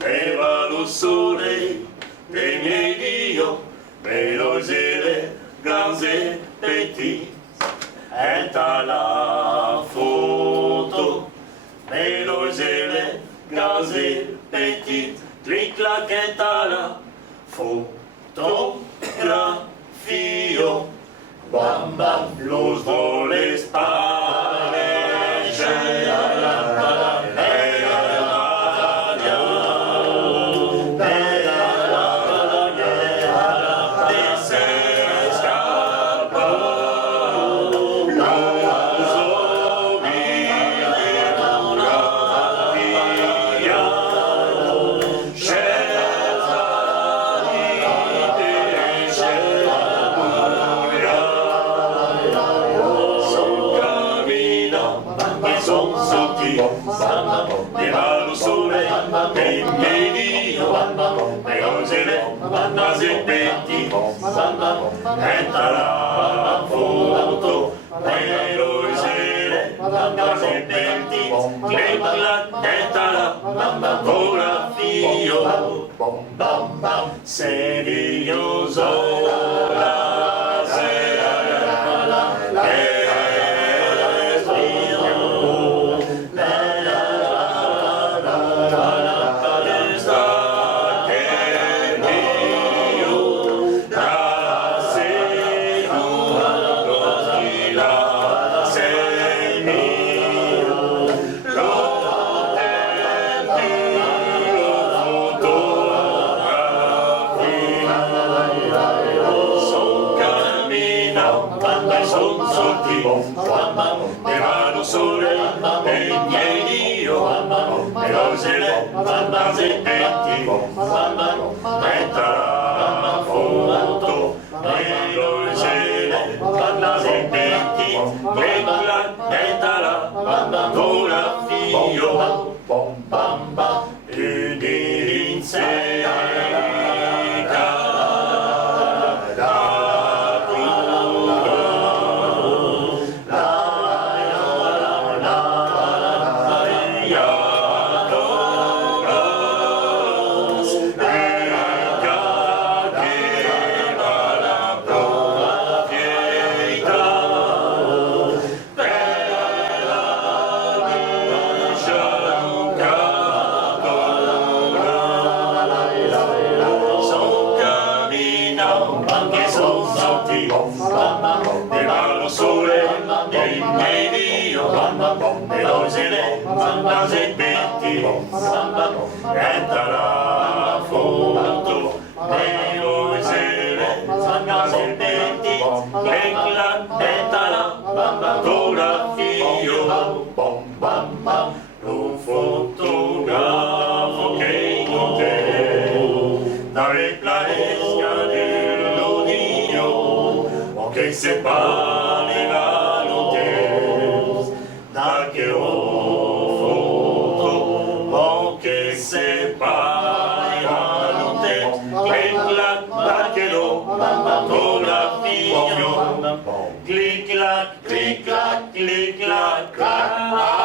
leva lo sole dei miei Dio, veloce, grande, petit, è la foto, veloce, grande, petit, clic clac è la fotografio, bam bam, los vole spare, c'è la leva lo sole dei miei Dio, veloce, quasi petti, è la foto, veloce, quasi petti, la fotografio, serioso la sera. Leva lo sole dei miei Dio, veloce, quasi petti, metta la foto, veloce, quasi petti, metta la fotografio, leva lo sole dei miei Dio, veloce, quasi petti, metta la foto, veloce, quasi petti, metta la fotografio, lo fotografo che in te, dalle plaesca dell'odio, che separi la notte da che ho foto, che separi la notte da che lo fotografio, clic clac, clic clac, clic clac, clac.